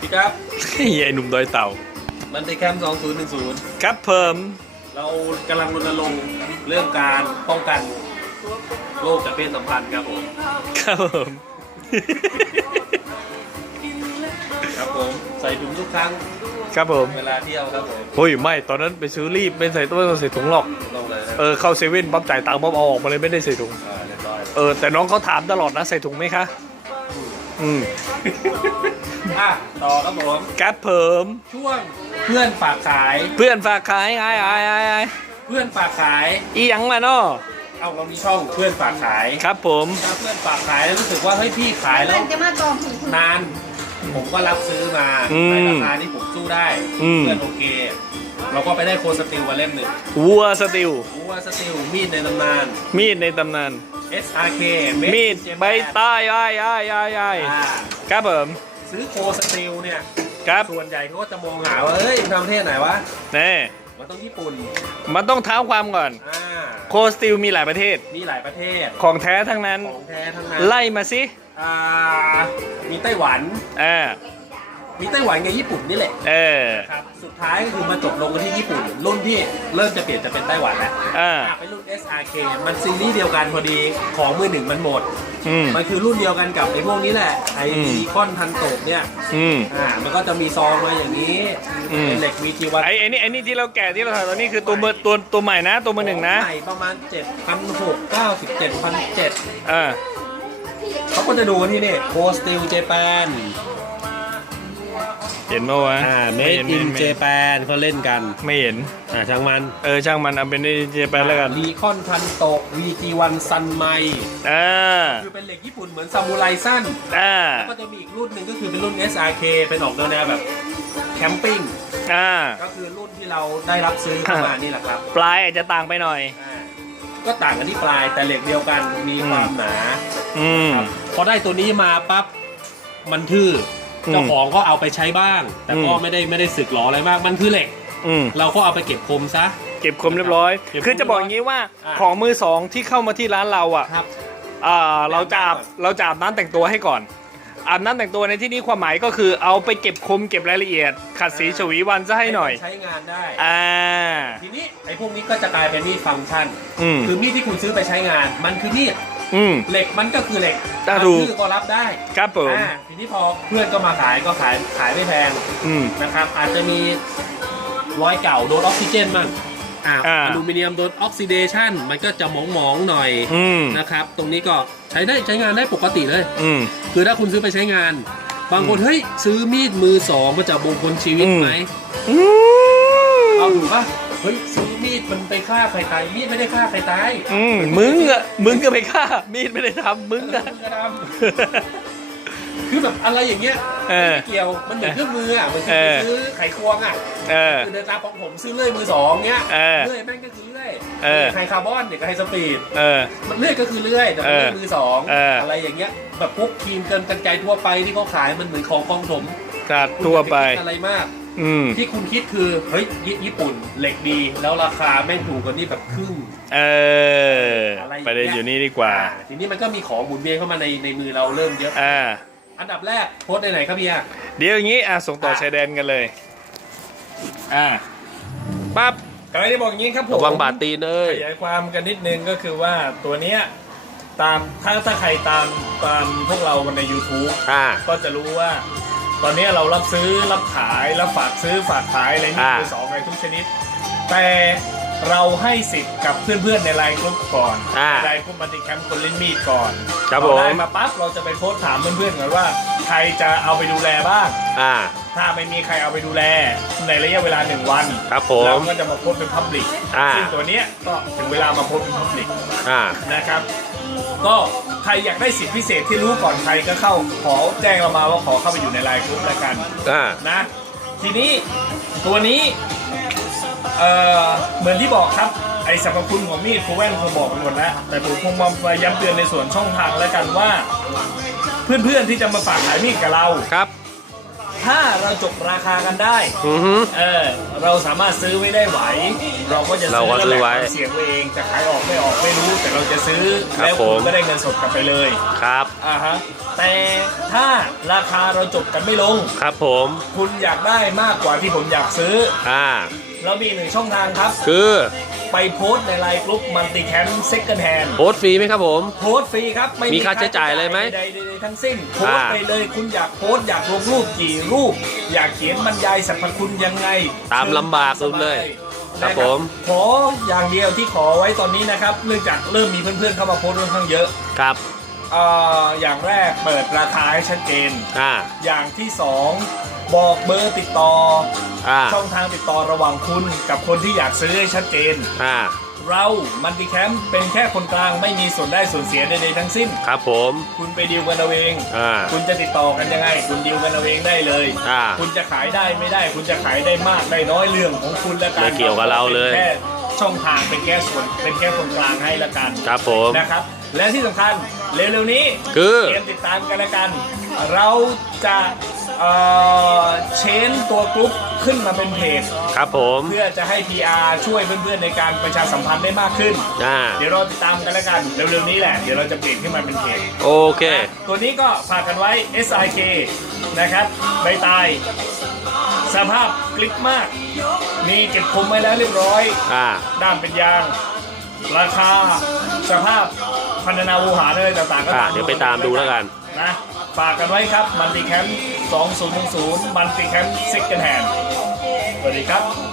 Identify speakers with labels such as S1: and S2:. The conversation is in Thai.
S1: พี่ครับ
S2: ไอ้หนุ่มดอยเต่า
S1: มันในแคมป์2010
S2: ครับเพิ่ม
S1: เรากำลังรณรงค์เรื่องการป้องกันโรคจากเพศสัมพันธ์ครับผม
S2: ครับผม
S1: ครับผม ใส่ถุงทุกครั้ง
S2: ครับผม
S1: เวลาเที่ยวครับผม
S2: โอ้ยไม่ตอนนั้นไปซื้อรีบไม่ใส่ต้องใส่ถุงหรอก
S1: ลงเลยนะ
S2: เออเข้าเซเว่นปั๊บจ่ายตังค์ปั๊บเอาออกมาเลยไม่ได้ใส่ถุง
S1: อ่าเรียบร้อย
S2: เออแต่น้องเขาถามตลอดนะใส่ถุงไหมคะ อืม
S1: อะต่อครับผม
S2: ครับเพิ่ม
S1: ช่วงเพื่อนฝากขาย
S2: เพื่อนฝากขายไอ้ไอ้ไอ้ไอ้
S1: เพื่อนฝากขาย
S2: อีหยังล่ะเนาะ
S1: เอาเรามีช่องเพื่อนฝากขาย
S2: ครับผม
S1: ถ้าเพื่อนฝากขายแล้วรู้สึกว่าเฮ้ยพี่ขายแล้
S3: เพื่อ
S1: วน
S3: จะมาจองผี
S1: นาน ผมก็รับซื้อมา
S2: อืม
S1: ในราคาที่ผมสู้ได้
S2: อืม
S1: เพื่อนโอเค เราก็ไปได้โคนสติลมาเล่มหนึ่ง
S2: วัวสติล
S1: รู้ว่าสติลมีดในตำนาน
S2: มีดในตำนาน
S1: SRK
S2: มีดใบใต้ไอ้ไอ้ไอ้ไอ้
S1: อ่า
S2: ครับผม
S1: ซื้อโคสติลเนี่ย
S2: ครับ
S1: ส่วนใหญ่เขาก็จะมองหาว่าเฮ้ยทำประเทศไหนวะ
S2: แน่
S1: มันต้องญี่ปุ่น
S2: มันต้องเท้าความก่อน
S1: อ่า
S2: โคสติลมีหลายประเทศ
S1: มีหลายประเทศ
S2: ของแท้ทั้งนั้น
S1: ของแท้ทั้งนั้น
S2: ไล่มาสิ
S1: อ่ามีไต้หวัน
S2: เออ
S1: มีไต้หวันกับญี่ปุ่นนี่แหละ
S2: เออ
S1: ครับสุดท้ายก็คือมาจบลงกันที่ญี่ปุ่น รุ่นที่เริ่มจะเปลี่ยนจะเป็นไต้หวันแล้ว
S2: อ่า
S1: อะเป็นรุ่น SRK มันซีรีส์เดียวกันพอดีของมือหนึ่งมันหมด
S2: อืม
S1: มันคือรุ่นเดียวกันกับไอ้พวกนี้แหละไอ้
S2: อืม
S1: ดีคอนพันโตกเนี่ย
S2: อืม
S1: อ่ามันก็จะมีซองมาอย่างนี้
S2: อืม
S1: เป็นเหล็กวีจีวัน
S2: ไอ้ไอ้นี่ไอ้นี่ที่เราแกะที่เราถ่ายตอนนี้คือตัวเบอร์ตัวตัวใหม่นะ ตัวมือหนึ่งนะ
S1: ใหม่ประมาณ7,600 97,700
S2: อ่า
S1: เขาก็จะดูกันที่นี่โคสติลเจแปน
S2: เห็นเมื่อวะ
S1: อ่าเม
S2: ไม่
S1: ด
S2: เห็น
S1: อิน
S2: ไม่
S1: เจ
S2: เห็น
S1: แปนเขาเล่นกัน
S2: ไม่เห็น
S1: อ่าช่างมัน
S2: เออช่างมันเอาเป็นเจแปนแล้วกัน
S1: รีคอนพันโตก VG1 ซันไม
S2: อ่า
S1: คือเป็นเหล็กญี่ปุ่นเหมือนซามูไรสั้น
S2: อ่า
S1: แล้วก็จะมีอีกรุ่นหนึ่งก็คือเป็นรุ่น SRK เป็นออกแนวๆแบบแคมปิ้ง
S2: อ่า
S1: ก็คือรุ่นที่เราได้รับซื้อเข้ามานี่แหละครับ
S2: ปลายอาจจะต่างไปหน่อย
S1: อ่าก็ต่างกันที่ปลายแต่เหล็กเดียวกันมีความหนา
S2: อืม
S1: ครับพอได้ตัวนี้มาปั๊บมันทื่ออ
S2: ม
S1: เจ้าของก็เอาไปใช้บ้าง แต่ก็
S2: อืม
S1: ไม่ได้ไม่ได้สึกหรออะไรมากมันคือเหล็ก
S2: อืม
S1: เราก็เอาไปเก็บคมซะ
S2: เก็บคมเรียบร้อย
S1: เก็บคม
S2: คือจะบอกอย่างนี้ว่า
S1: อ่า
S2: ของมือสองที่เข้ามาที่ร้านเราอะ
S1: ครับ
S2: อ่าเราจะอาบเราจะอาบน้ำแต่งตัวให้ก่อนอาบน้ำแต่งตัวในที่นี้ความหมายก็คือเอาไปเก็บคมเก็บรายละเอียด ขัดสีฉวีวันซะให้หน่อย
S1: ใช้งานได้
S2: อ่า
S1: ทีนี้ไอ้พวกนี้ก็จะกลายเป็นมีดฟังก์ชัน
S2: อืม
S1: คือมีดที่คุณซื้อไปใช้งาน มันคือมีด
S2: อืม
S1: เหล็กมันก็คือเหล็ก
S2: อ่าถูก
S1: ชื่อก็รับได้
S2: ครับผม
S1: อ่าทีนี้พอเพื่อนก็มาขายก็ขายขายไม่แพง
S2: อืม
S1: นะครับ อาจจะมีรอยเก่าโดนออกซิเจนบ้างอ่า
S2: อ่า
S1: อลูมิเนียมโดนออกซิเดชันมันก็จะหมองๆหน่อย
S2: อืม
S1: นะครับ ตรงนี้ก็ใช้ได้ใช้งานได้ปกติเลย
S2: อืม
S1: คือถ้าคุณซื้อไปใช้งาน บางคนเฮ้ยซื้อมีดมือสองมาจากมงคลชีวิต
S2: อืม
S1: ไหม
S2: อืม
S1: เอาถูกปะ เฮ้ยซื้อมีดมันไปฆ่าใครตาย มีดไม่ได้ฆ่าใครตาย
S2: อืมมึงอะมึงก็ไปฆ่า มีดไม่ได้ทำมึง
S1: เออ
S2: อะ
S1: มึงก็ทำคือแบบอะไรอย่างเงี้ย
S2: เออ
S1: ไม่เกี่ยวมันเหมือนเครื่องมืออะมันคือ
S2: เออ
S1: ซื้อไขควงอะ
S2: เออ
S1: คือเดินตามของผมซื้อเลื่อยมือสองเงี้ย
S2: เออ
S1: เลื่อยแม่งก็คือเลื่อย
S2: เออ
S1: ไฮคาร์บอนเนี่ยก็ไฮสปีด
S2: เออ
S1: มันเลื่อยก็คือเลื่อยแต่มัน
S2: เออ
S1: เลื่อยมือสอง
S2: เอออ
S1: อะไรอย่างเงี้ยแบบพวกครีมเกินกันไกรทั่วไปที่เขาขายมันเหมือนของกองถม
S2: ขาดทั่วไป
S1: คุณอย่าคิดอะไรมาก
S2: อืม
S1: ที่คุณคิดคือเฮ้ยญี่ญี่ปุ่นเหล็กดี แล้วราคาแม่งถูกกว่านี่แบบครึ่ง
S2: เออ
S1: อะไรอย่างเงี้ย
S2: ประเด็นอยู่นี่ดีกว่า
S1: อ่ทีนี้มันก็มีของหมุนเวียนเข้ามาในในมือเราเริ่มเยอะ
S2: อ่า
S1: อันดับแรกโพสต์ในไหนครับพี่อะ
S2: เดี๋ยวอย่างนี้อะส่งต่อ
S1: อะ
S2: ชายแดนกันเลย อ่าปั๊บกำลังจะบอกอย่างนี้ครับผม
S1: ระวังบาดตีนเลย
S2: ขยายความกันนิดนึงก็คือว่าตัวเนี้ยตามถ้าถ้าใครตามตามพวกเราใน YouTube
S1: อ่า
S2: ก็จะรู้ว่า ตอนนี้เรารับซื้อรับขายรับฝากซื้อฝากขายอะไรนี่
S1: อ่า
S2: คือสองอะไรทุกชนิด แต่เราให้สิทธิ์กับเพื่อนๆในไลน์กลุ่มก่อน
S1: อ่า
S2: ในไลน์กลุ่มมันติแคมป์คนเล่นมีดก่อน
S1: ครับ
S2: เราได้
S1: ผม
S2: มาปั๊บเราจะไปโพสต์ถามเพื่อนๆกันว่า ใครจะเอาไปดูแลบ้าง
S1: อ่า
S2: ถ้าไม่มีใครเอาไปดูแล ในระยะเวลาหนึ่งวัน
S1: ครับผม
S2: เราก็จะมาโพสต์เป็นพับลิก
S1: อ่า
S2: ซึ่งตัวเนี้ยก็ถึงเวลามาโพสต์เป็นพับลิก
S1: อ่า
S2: นะครับ ก็ใครอยากได้สิทธิพิเศษที่รู้ก่อนใครก็เข้าขอแจ้งเรามาว่าขอเข้าไปอยู่ในไลน์กลุ่มแล้วกัน
S1: อ่า
S2: นะทีนี้ตัวนี้เอ่อเหมือนที่บอกครับ ไอสรรพคุณของมีดครูแว่นคงบอกไปหมดแล้ว แต่ผมคงมาย้ำเตือนในส่วนช่องทางแล้วกันว่า เพื่อนๆที่จะมาฝากขายมีดกับเรา
S1: ครับ
S2: ถถ้าเราจบราคากันได้
S3: อือฮึ
S2: เออเราสามารถซื้อไว้ได้ไหว เราก็จะ
S3: เรา
S2: ซื้อ
S3: ก็
S2: แล้ว
S3: ซื้อ
S2: แบ่ง
S3: ไว้
S2: ความเสี่ยงไว้เองจะขายออกไม่ออกไม่รู้ แต่เราจะซื้อ
S3: ครับ
S2: แล้ว
S3: ผ
S2: คุณ
S3: ม
S2: ก็ได้เงินสดกลับไปเลย
S3: ครับ
S2: อ่าฮะแต่ถ้าราคาเราจบกันไม่ลง
S3: ครับผม
S2: คุณอยากได้มากกว่าที่ผมอยากซื้อ
S3: อ่า
S2: เรามีหนึ่งช่องทางครับ
S3: คือ
S2: ไปโพสต์ในไลน์กลุ่มมัลติแคมป์เซ็ก n d แฮน
S3: โพสต์ฟรีไหมครับผม
S2: โพสต์ฟรีครับไม่
S3: มีค่าใช้จ่ายอะไรไหม
S2: ใดๆๆทั้งสิ้นโพสต์
S3: อ่า
S2: ไปเลยคุณอยากโพสต์อยากลงรูปกี่รูป อยากเขียนบรรยายสรรพคุณยังไง
S3: ตามลำบากสุดเลยครับ
S2: นะ
S3: ผม
S2: ขออย่างเดียวที่ขอไว้ตอนนี้นะครับ เนื่องจากเริ่มมีเพื่อนๆเข้ามาโพสต์ค่อนข้างเยอะ
S3: ครับ
S2: เอ่ออย่างแรกเปิดราคาให้ชัดเจน
S3: อ่า
S2: อย่างที่สอง บอกเบอร์ติดต่อ
S3: อ่า
S2: ช่องทางติดต่อระหว่างคุณกับคนที่อยากซื้อให้ชัดเจน
S3: อ่า
S2: เรามันติแคมป์เป็นแค่คนกลางไม่มีส่วนได้ส่วนเสียใดๆทั้งสิ้น
S3: ครับผม
S2: คุณไปดีลกันเอาเอง
S3: อ่า
S2: คุณจะติดต่อกันยังไง คุณดีลกันเอาเองได้เลย
S3: อ่า
S2: คุณจะขายได้ไม่ได้ คุณจะขายได้มากได้น้อยเรื่องของคุณละกัน
S3: ไม่เกี่ยวกับเราเลย
S2: ป็นแค่ช่องทางเป็นแค่ส่วนเป็นแค่คนกลางให้ละกัน
S3: ครับผม
S2: นะครับ และที่สำคัญเร็วๆนี้
S3: คือ
S2: เตรียมติดตามกันละกัน เราจะ เอ่อเชนตัวกรุ๊ปขึ้นมาเป็นเพจ
S3: ครับผม
S2: เพื่อจะให้ PR ช่วยเพื่อนๆในการประชาสัมพันธ์ได้มากขึ้น
S3: อ่า
S2: เดี๋ยวเราติดตามกันแล้วกันเร็วๆนี้แหละ เดี๋ยวเราจะเปลี่ยนขึ้นมาเป็นเพจ
S3: โอเค
S2: ตัวนี้ก็ฝากกันไว้ SIK นะครับใบตาย สภาพกลิกมาก มีเก็บคมไว้แล้วเรียบร้อย
S3: อ่า
S2: ด้ามเป็นยาง ราคา สภาพพันธนาวูหารอะไรต่างๆก็
S3: อ่า
S2: ตาม
S3: เดี๋ยวไปตามดูแล้วกัน
S2: นะ ฝากกันไว้ครับ มันติแคมป์ 2010 มันติแคมป์ซิกเกิลแฮนสวัสดีครับ